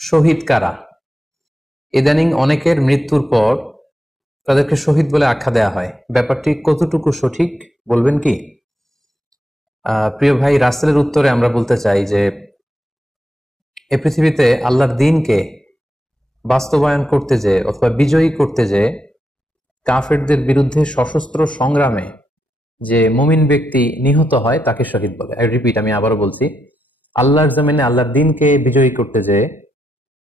শহীদ কারা? ইদানিং অনেকের মৃত্যুর পর তাদেরকে শহীদ বলে আখ্যা দেয়া হয়, ব্যাপারটি কতটুকু সঠিক বলবেন কি? প্রিয় ভাই, রাসেলের উত্তরে আমরা বলতে চাই যে এ পৃথিবীতে আল্লাহর দ্বীনকে বাস্তবায়ন করতে যে অথবা বিজয়ী করতে যে কাফেরদের বিরুদ্ধে সশস্ত্র সংগ্রামে যে মুমিন ব্যক্তি নিহত হয় তাকে শহীদ বলে। আমি আবারও বলছি, আল্লাহর জমিনে আল্লাহর দ্বীনকে বিজয়ী করতে যে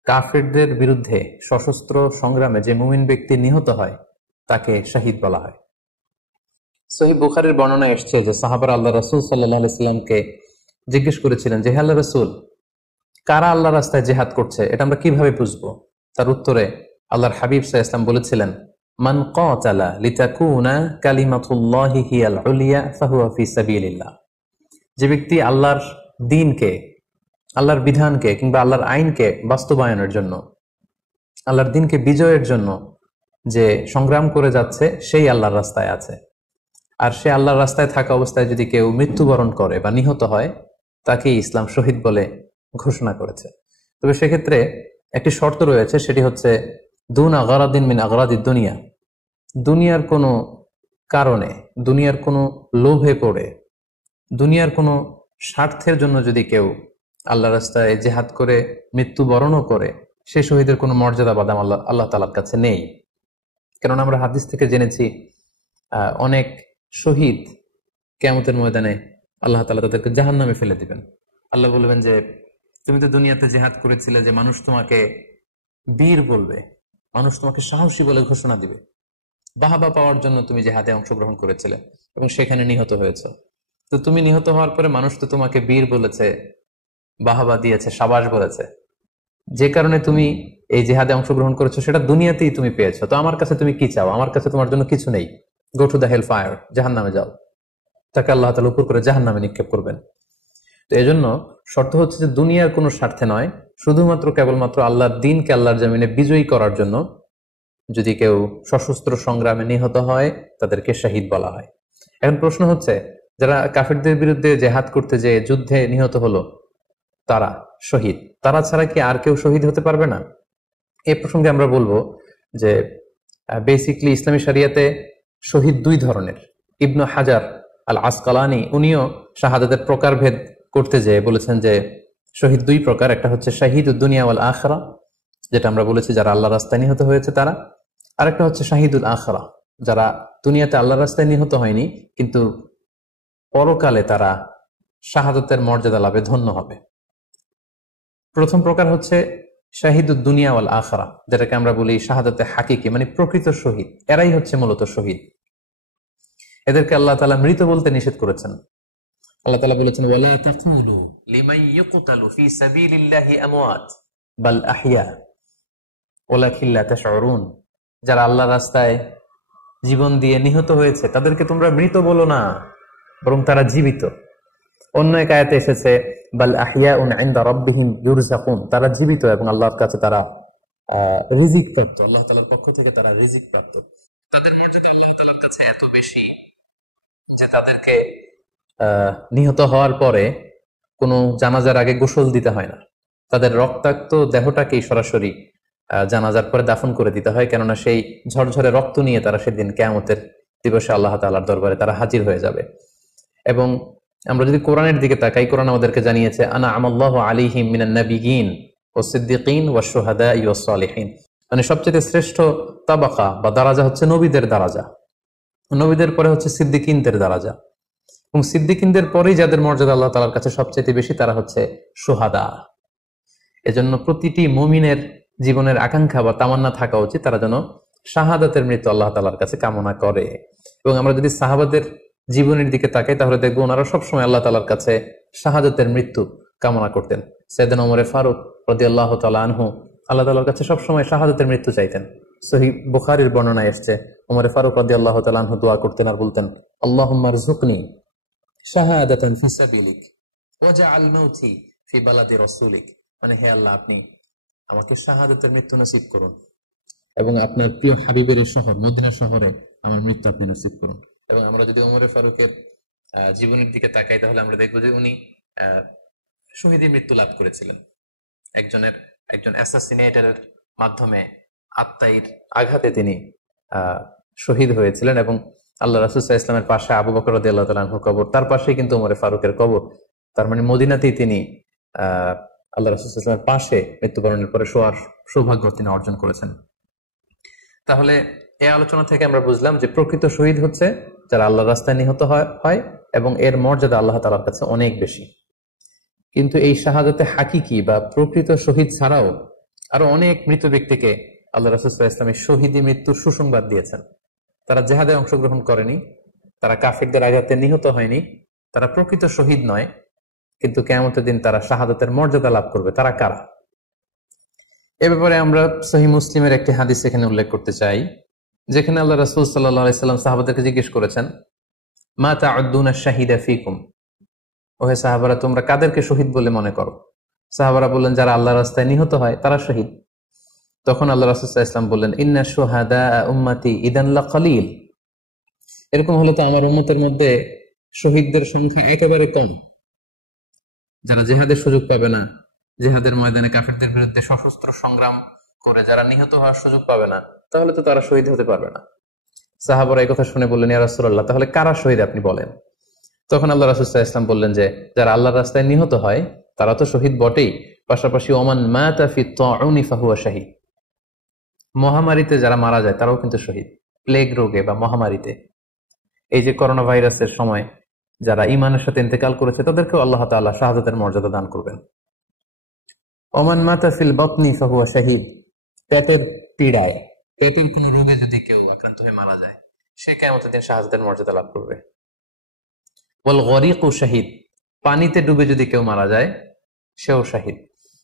কাফেরদের বিরুদ্ধে সশস্ত্র সংগ্রামে যে মুমিন ব্যক্তি নিহত হয় তাকে শহীদ বলা হয়। সহিহ বুখারীর বর্ণনা এসছে যে সাহাবারা আল্লাহ রাসূল সাল্লাল্লাহু আলাইহি ওয়াসাল্লামকে জিজ্ঞেস করেছিলেন যে, হে আল্লাহর রাসূল, কারা আল্লাহর রাস্তায় জিহাদ করছে এটা আমরা কিভাবে বুঝবো? তার উত্তরে আল্লাহর হাবিব সাল্লাল্লাহু আলাইহি ওয়াসাল্লাম বলেছিলেন, মান কাতালা লিতাকুনা কালিমাতুল্লাহি হিয়াল উলিয়া ফাহুয়া ফি সাবিলিল্লাহ। যে ব্যক্তি আল্লাহর দ্বীনকে, আল্লাহর বিধানকে কিংবা আল্লাহর আইনকে বাস্তবায়নের জন্য, আল্লাহর দ্বীনকে বিজয়ের জন্য যে সংগ্রাম করে যাচ্ছে সেই আল্লাহর রাস্তায় আছে। আর সে আল্লাহর রাস্তায় থাকা অবস্থায় যদি কেউ মৃত্যুবরণ করে বা নিহত হয় তাকে ইসলাম শহীদ বলে ঘোষণা করেছে। তবে সেক্ষেত্রে একটি শর্ত রয়েছে, সেটি হচ্ছে দুনা গরাদিন মিন আগরাদিদ দুনিয়া। দুনিয়ার কোনো কারণে, দুনিয়ার কোনো লোভে পড়ে, দুনিয়ার কোনো স্বার্থের জন্য যদি কেউ আল্লাহ রাস্তায় জেহাদ করে মৃত্যুবরণও করে, সে শহীদের কোনো মর্যাদা বাদাম আল্লাহ তাআলার কাছে নেই। কারণ আমরা হাদিস থেকে জেনেছি অনেক শহীদ কিয়ামতের ময়দানে আল্লাহ তাআলা তাদেরকে জাহান্নামে ফেলে দিবেন। আল্লাহ বলবেন যে তুমি তো দুনিয়াতে জিহাদ করেছিলে, যে মানুষ তোমাকে বীর বলবে, মানুষ তোমাকে সাহসী বলে ঘোষণা দিবে, বাহাবা পাওয়ার জন্য তুমি জিহাদে অংশগ্রহণ করেছিলে এবং সেখানে নিহত হয়েছে। তো তুমি নিহত হওয়ার পরে মানুষ তো তোমাকে বীর বলেছে, বাহাবা দিয়েছে, সাবাস বলেছে, যে কারণে তুমি এই জিহাদে অংশগ্রহণ করেছো সেটা দুনিয়াতেই তুমি পেয়েছো। তো আমার কাছে তুমি কি চাও? আমার কাছে তোমার জন্য কিছু নেই। Go to the hell fire, জাহান্নামে যাও। তাকে আল্লাহ তাআলা উপর করে জাহান্নামে নিক্ষেপ করবেন। তো এজন্য শর্ত হচ্ছে যে দুনিয়ার কোনো স্বার্থে নয়, শুধুমাত্র কেবলমাত্র আল্লাহর দ্বীনকে আল্লাহর জমিনে বিজয়ী করার জন্য যদি কেউ সশস্ত্র সংগ্রামে নিহত হয় তাদেরকে শহীদ বলা হয়। এখন প্রশ্ন হচ্ছে, যারা কাফেরদের বিরুদ্ধে জেহাদ করতে যে যুদ্ধে নিহত হলো তারা শহীদ, তারা ছাড়া কি আর কেউ শহীদ হতে পারবে না? এই প্রসঙ্গে আমরা বলবো যে বেসিকলি ইসলামী শরিয়াতে শহীদ দুই ধরনের। ইবনু হাজার আল আসকালানি উনিও শাহাদাতের প্রকারভেদ করতে যেয়ে বলেছেন যে শহীদ দুই প্রকার। একটা হচ্ছে শাহিদুদ দুনিয়া ওয়াল আখিরা, যেটা আমরা বলেছি যারা আল্লাহ রাস্তায় নিহত হয়েছে তারা। আরেকটা হচ্ছে শাহিদুল আখিরা, যারা দুনিয়াতে আল্লাহ রাস্তায় নিহত হয়নি কিন্তু পরকালে তারা শাহাদাতের মর্যাদা লাভে ধন্য হবে। প্রথম প্রকার হচ্ছে শাহিদুদ দুনিয়া ওয়াল আখিরা, যেটাকে আমরা বলি শাহাদাতে হাকিকি, মানে প্রকৃত শহীদ। এরাই হচ্ছে মূলত শহীদ। এদেরকে আল্লাহ তাআলা মৃত বলতে নিষেধ করেছেন। আল্লাহ তাআলা বলেছেন, ওয়ালা তাকুলু লিমান ইউকতালু ফি সাবিলিল্লাহি আমওয়াত বাল আহইয়া ওয়ালাকিন লা তাশউরুন। যারা আল্লাহর রাস্তায় জীবন দিয়ে নিহত হয়েছে তাদেরকে তোমরা মৃত বলো না, বরং তারা জীবিত। অন্য এক আয়াতে এসেছে বাল আহইয়াউন ইনদা রাব্বিহিম ইউরযাকুন, তারা জীবিত এবং আল্লাহর কাছে তারা রিজিক প্রাপ্ত, আল্লাহ তাআলার পক্ষ থেকে তারা রিজিক প্রাপ্ত। তাদের নিয়ত আল্লাহ তাআলার কাছে এত বেশি যে তাদেরকে নিহত হওয়ার পরে কোনো জানাজার আগে গোসল দিতে হয় না, তাদের রক্তাক্ত দেহটাকেই সরাসরি জানাজার পরে দাফন করে দিতে হয়, কেননা সেই ঝরঝরে রক্ত নিয়ে তারা সেদিন কিয়ামতের দিবসে আল্লাহ তাআলার দরবারে তারা হাজির হয়ে যাবে। এবং আমরা যদি কোরআনের দিকে তাকাই, কোরআন আমাদেরকে জানিয়েছে আনা আমাল্লাহু আলাইহিম মিনান নাবিয়িন ওয়াস সিদ্দিকিন ওয়াশ শুহাদাই ওয়াস সালিহিন, মানে সবচেয়ে শ্রেষ্ঠ তাবাকা বা দারাজা হচ্ছে নবীদের দারাজা, নবীদের পরে হচ্ছে সিদ্দিকিনদের দারাজা, এবং সিদ্দিকিনদের পরেই যাদের মর্যাদা আল্লাহ তাআলার কাছে সবচেয়ে বেশি তারা হচ্ছে শুহাদা। এজন্য প্রতিটি মুমিনের জীবনের আকাঙ্ক্ষা বা তামান্না থাকা উচিত তারা যেন শাহাদাতের মৃত্যু আল্লাহ তাআলার কাছে কামনা করে। এবং আমরা যদি সাহাবাদের জীবনের দিকে তাকাই তাহলে দেখবো ওনারা সবসময় আল্লাহ তাআলার কাছে শাহাদাতের মৃত্যু কামনা করতেন। সাইয়েদনা ওমর ফারুক রাদিয়াল্লাহু তাআলা আনহু আল্লাহ তাআলার কাছে সবসময় শাহাদাতের মৃত্যু চাইতেন। সহিহ বুখারীর বর্ণনায় এসেছে ওমর ফারুক রাদিয়াল্লাহু তাআলা আনহু দোয়া করতেন আর বলতেন, আল্লাহুম্মা রযুকনি শাহাদাতান ফি সাবিলিক ওয়াজআল মাউতি ফি বালাদি রাসূলিক, মানে হে আল্লাহ আপনি আমাকে শাহাদাতের মৃত্যু নসিব করুন এবং আপনার প্রিয় হাবিবের শহর মদিনা শহরে আমার মৃত্যু আপনি নসিব করুন। এবং আমরা যদি ওমর ফারুকের জীবনের দিকে তাকাই তাহলে আমরা দেখবো যে উনি শহীদের মৃত্যু লাভ করেছিলেন। একজন অ্যাসাসিনেটরের মাধ্যমে আত্মাইর আঘাতে তিনি শহীদ হয়েছিলেন, এবং আল্লাহ রাসূল সাল্লাল্লাহু আলাইহি ওয়াসাল্লামের পাশে আবু বকর রাদিয়াল্লাহু তাআলা আনহুর কবর, তার পাশেই কিন্তু ওমর ফারুকের কবর। তার মানে মদিনাতেই তিনি আল্লাহ রাসূল সাল্লাল্লাহু আলাইহি ওয়াসাল্লামের পাশে মৃত্যুবরণের পরে শোয়ার সৌভাগ্য তিনি অর্জন করেছেন। তাহলে এই আলোচনা থেকে আমরা বুঝলাম যে প্রকৃত শহীদ হচ্ছে যারা আল্লাহর রাস্তায় নিহত হয় এবং এর মর্যাদা আল্লাহ তাআলার কাছে অনেক বেশি। কিন্তু এই শাহাদাতে হাকিকি বা প্রকৃত শহীদ ছাড়াও আরো অনেক মৃত ব্যক্তিকে আল্লাহ রাসূল সাল্লাল্লাহু আলাইহি ওয়াসাল্লাম শহীদি মৃত্যুর সুসংবাদ দিয়েছেন। তারা জেহাদে অংশগ্রহণ করেনি, তারা কাফিরদের আঘাতে নিহত হয়নি, তারা প্রকৃত শহীদ নয়, কিন্তু কিয়ামতের দিন তারা শাহাদাতের মর্যাদা লাভ করবে। তারা কারা? এ ব্যাপারে আমরা সহিহ মুসলিমের একটি হাদিস এখানে উল্লেখ করতে চাই, যেখানে আল্লাহ রাসূল সাল্লাল্লাহু আলাইহি ওয়াসাল্লাম সাহাবাদেরকে জিজ্ঞেস করেছেন, মা তাউদ্দুনা শাহিদা ফিকুম, ওহে সাহাবারা তোমরা কাদেরকে শহীদ বলে মনে করো? সাহাবারা বললেন যারা আল্লাহর রাস্তায় নিহত হয় তারা শহীদ। তখন আল্লাহ রাসূল সাল্লাল্লাহু আলাইহি ওয়াসাল্লাম বললেন, ইন্না শুহাদা উম্মতি ইদান লাকালিল, এরকম হলে তো আমার উম্মতের মধ্যে শহীদদের সংখ্যা একেবারে কম। যারা জিহাদের সুযোগ পাবে না, জিহাদের ময়দানে কাফেরদের বিরুদ্ধে সশস্ত্র সংগ্রাম করে যারা নিহত হওয়ার সুযোগ পাবে না, তাহলে তো তারা শহীদ হতে পারবে না। সাহাবারা এই কথা শুনে বললেন, ইয়া রাসূলুল্লাহ, তাহলে কারা শহীদ আপনি বলেন। তখন আল্লাহ রাসূল সাল্লাল্লাহু আলাইহি ওয়াসাল্লাম বললেন যে যারা আল্লাহর রাস্তায় নিহত হয় তারা তো শহীদ বটেই, পাশাপাশি ওমান মাতা ফি তাউনি ফাহুয়া শাহীদ, মহামারীতে যারা মারা যায় তারাও কিন্তু শহীদ। প্লেগ রোগে বা মহামারীতে, এই যে করোনা ভাইরাসের সময় যারা ঈমানের সাথে ইন্তেকাল করেছে তাদেরকেও আল্লাহ তাআলা শাহাদাতের মর্যাদা দান করবেন। ওমান মাতা ফিল বাতনি ফাহুয়া শাহীদ, পেটের পীড়ায়, পেটের কোন রোগে যদি কেউ আক্রান্ত হয়ে মারা যায় সে কিয়ামতের দিন শাহাদাতের মর্যাদা লাভ করবে। ওয়াল গরিকু শাহীদ, পানিতে ডুবে যদি কেউ মারা যায় সেও শাহীদ।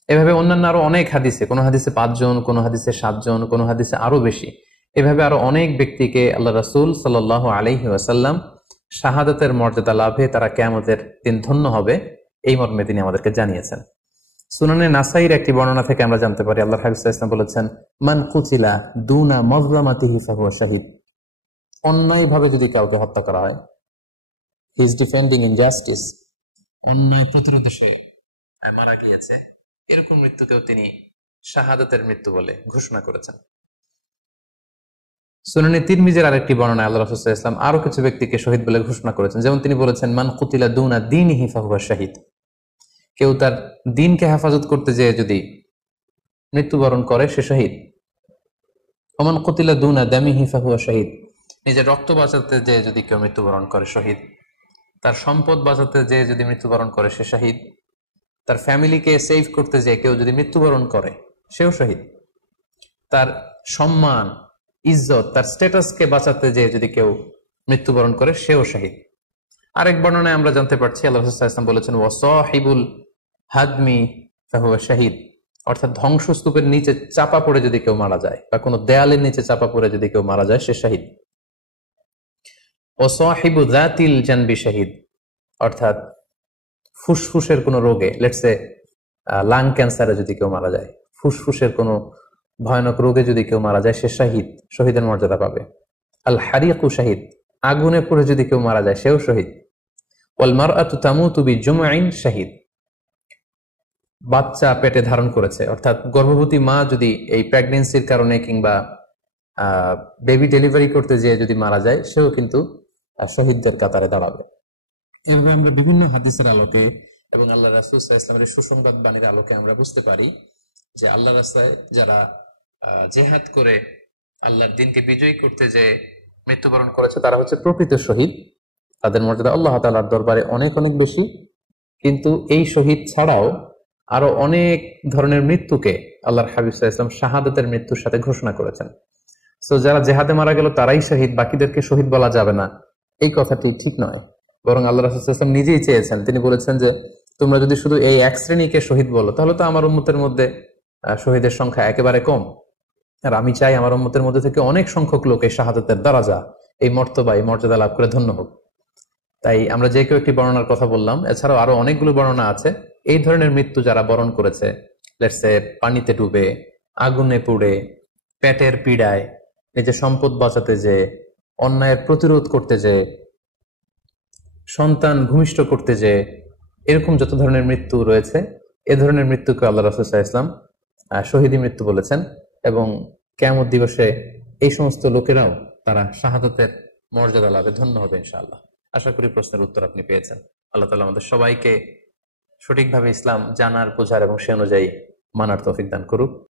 এভাবে অন্যান্য আরো অনেক হাদিসে, কোন হাদিসে 5 জন, কোন হাদিসে 7 জন, কোন হাদিসে আরো বেশি, এভাবে আরো অনেক ব্যক্তিকে আল্লাহ রাসূল সাল্লাল্লাহু আলাইহি ওয়াসাল্লাম শাহাদাতের মর্যাদা লাভে তারা কিয়ামতের দিন ধন্য হবে এই মর্মে তিনি আমাদেরকে জানিয়েছেন। সুনানে নাসাইর একটি বর্ণনা থেকে আমরা জানতে পারি আল্লাহর হাবিব সাল্লাল্লাহু আলাইহি ওয়াসাল্লাম বলেছেন, মান কুতিলা দুনা মাজলামাতিহি ফাহুয়া শাহীদ, অন্যায়ভাবে যদি কাউকে হত্যা করা হয়, হি ইজ ডিফেন্ডিং ইনজাস্টিস, অন্যায় প্রতিরোধে সে মারা গিয়েছে, এরকম মৃত্যুকেও তিনি শাহাদাতের মৃত্যু বলে ঘোষণা করেছেন। সুনানে তিরমিজির আরেকটি বর্ণনায় আল্লাহ রাসূল সাল্লাল্লাহু আলাইহি ওয়াসাল্লাম আরো কিছু ব্যক্তিকে শহীদ বলে ঘোষণা করেছেন। যেমন তিনি বলেছেন, মান কুতিলা দুনা দীনিহি ফাহুয়া শাহীদ, কেউ তার দ্বীনকে হেফাজত করতে যেয়ে যদি মৃত্যুবরণ করে সে শহীদ। ওমান কুতিলা দুনা দামিহি ফাহুয়া শাহীদ, নিজের রক্ত বাঁচাতে যেয়ে যদি কেউ মৃত্যুবরণ করে শহীদ। তার সম্পদ বাঁচাতে যেয়ে যদি মৃত্যুবরণ করে সে শহীদ। তার ফ্যামিলিকে সেভ করতে যেয়ে কেউ যদি মৃত্যুবরণ করে সেও শহীদ। তার সম্মান, ইজ্জত, তার স্ট্যাটাসকে বাঁচাতে যেয়ে যদি কেউ মৃত্যুবরণ করে সেও শহীদ। আরেক বর্ণনায় আমরা জানতে পারছি আল্লাহ রাসূল সাল্লাল্লাহু আলাইহি ওয়াসাল্লাম বলেছেন, ওয়াসাহিবুল হাদমি ফাহুয়া শাহীদ, অর্থাৎ ধ্বংসস্তূপের নিচে চাপা পড়ে যদি কেউ মারা যায় বা কোনো দেয়ালের নিচে চাপা পড়ে যদি কেউ মারা যায় সে শহীদ। ওয়াসাহিবু যাতিল জানবি শাহীদ, অর্থাৎ ফুসফুসের কোনো রোগে, লেটস সে লাং ক্যান্সারে যদি কেউ মারা যায়, ফুসফুসের কোনো ভয়ানক রোগে যদি কেউ মারা যায় সে শাহীদ, শহীদের মর্যাদা পাবে। আল হারিকু শাহীদ, আগুনে পুড়ে যদি কেউ মারা যায় সেও শহীদ। ওয়াল মারআতু তামুতু বিজুমআইন শাহীদ, বাচ্চা পেটে ধারণ করেছে, অর্থাৎ গর্ভবতী মা যদি এই প্রেগন্যান্সির কারণে কিংবা বেবি ডেলিভারি করতে যেয়ে যদি মারা যায় সেও কিন্তু শহীদদের কাতারে দাঁড়াবে। এভাবে আমরা বিভিন্ন হাদিসের আলোকে এবং আল্লাহ রাসূল সাল্লাল্লাহু আলাইহি ওয়াসাল্লামের সুসংবাদ বাণীর আলোকে আমরা বুঝতে পারি যে আল্লাহর রাস্তায় যারা জিহাদ করে আল্লাহর দ্বীনকে বিজয়ী করতে যে মৃত্যুবরণ করেছে তারা হচ্ছে প্রকৃত শহীদ। তাদের মর্যাদা আল্লাহ তাআলার দরবারে অনেক অনেক বেশি। কিন্তু এই শহীদ ছাড়াও আরো অনেক ধরনের মৃত্যুকে আল্লাহর হাবিব সাল্লাল্লাহু আলাইহি ওয়াসাল্লাম শাহাদাতের মৃত্যুর সাথে ঘোষণা করেছেন। সো যারা জিহাদে মারা গেল তারাই শহীদ, বাকিদেরকে শহীদ বলা যাবে না, এই কথাটি ঠিক নয়। বরং আল্লাহ রাসূল সাল্লাল্লাহু আলাইহি ওয়াসাল্লাম নিজেই চেয়েছেন, তিনি বলেছেন যে তোমরা যদি শুধু এই এক শ্রেণীকে শহীদ বলো তাহলে তো আমার উম্মতের মধ্যে শহীদের সংখ্যা একেবারে কম। আর আমি চাই আমার উম্মতের মধ্যে থেকে অনেক সংখ্যক লোক এই শাহাদাতের দারাজা, এই মর্তবা, এই মর্যাদা লাভ করে ধন্য হোক। তাই আমরা যে কেউ একটি বর্ণনার কথা বললাম, এছাড়াও আরো অনেকগুলো বর্ণনা আছে এই ধরনের মৃত্যু যারা বরণ করেছে, লেটস সে পানিতে ডুবে, আগুনে পুড়ে, পেটের পীড়ায়, নিজের সম্পদ বাঁচাতে যে, অন্যায়ের প্রতিরোধ করতে যে, সন্তান ভূমিষ্ঠ করতে যে, এরকম যত ধরনের মৃত্যু রয়েছে এ ধরনের মৃত্যুকে আল্লাহ রাসূল সাল্লাল্লাহু আলাইহি ওয়াসাল্লাম শহীদি মৃত্যু বলেছেন, এবং কিয়ামত দিবসে এই সমস্ত লোকেরাও তারা শাহাদাতের মর্যাদা লাভে ধন্য হবে ইনশাআল্লাহ। আশা করি প্রশ্নের উত্তর আপনি পেয়েছেন। আল্লাহ তাআলা আমাদের সবাইকে সঠিকভাবে ইসলাম জানার, বোঝার এবং সে অনুযায়ী মানার তৌফিক দান করুক।